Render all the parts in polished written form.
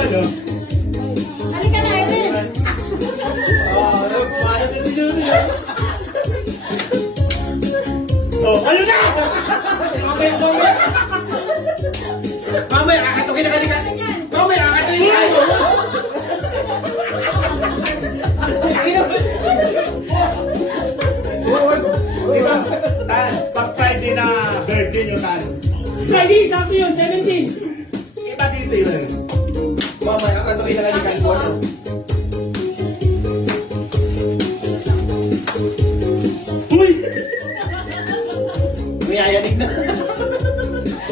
Ano? Halika na, Erin. Oh, ano na? Mamaya, kakatukin na kanina. Mamaya, kakatukin na kayo. Pag Friday na birthday nyo, tan. Friday, sabi yun, 17. Iba dito yun. Mamaya, kakatukin na kanina. Uy! May ayanig na.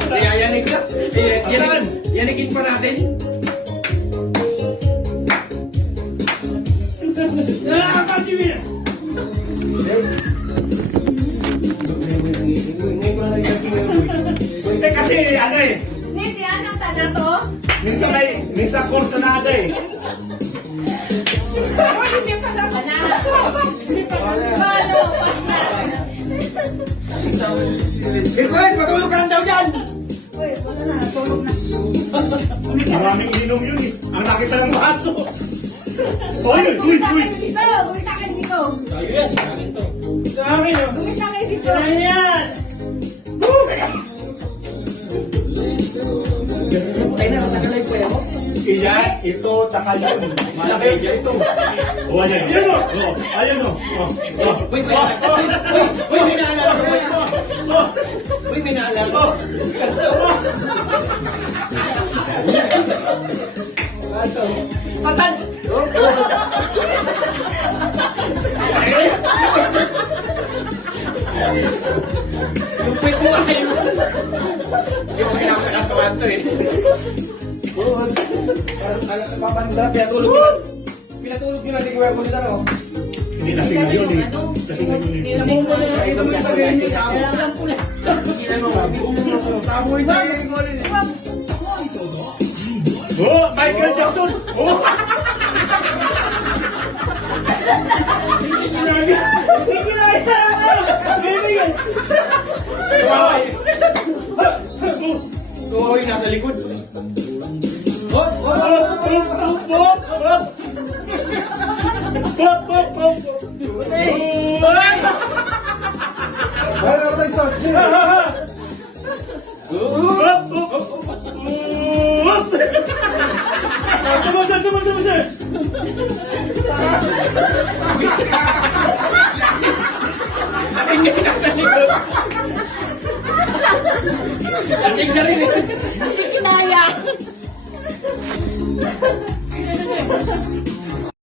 May ayanig na. Yanigin pa natin. Nakakapagibig! Hindi kasi ano eh. Miss, yan ang tanda to. Minsan course na aga eh. Ako, hindi pa na ako na. Malo, pas na. Ikulit, matulog ka lang daw dyan. Uy, wala na, natulog na. Maraming inom yun eh. Ang nakita ng baso. Uy! Gumita kayo dito, gumita kayo dito. Tayo yan, sa akin to. Sa akin yun. Gumita kayo dito. Sirahin yan. Ay na, matagal na yung kuya mo. Iyan, ito, tsaka yun. Malaki ito. O, ayan. Ayan o. Ayan o. Uy, may naalala ko. Uy, may naalala ko. Patan! Yung quick mo ay. Yung kinakakatawa to eh. Papansarap, pinatulog nyo. Pinatulog nyo lang, di ko yung kulitan o. Hindi lasing na yun eh. Lasing na yun eh. Oh, Michael Jackson! Oh! Hindi kinaya! Hindi kinaya! Hindi yan! Uy, nasa likod. Hop! Hop! Hop! Hop! Hop! Hop! Hop! Hop! Hop! Wala ko tayo sauce. Hop! Hop! Hop! Sumunod! Sumunod! Kasing niya nasa likod. Kasing na rin eh. Hindi kinaya.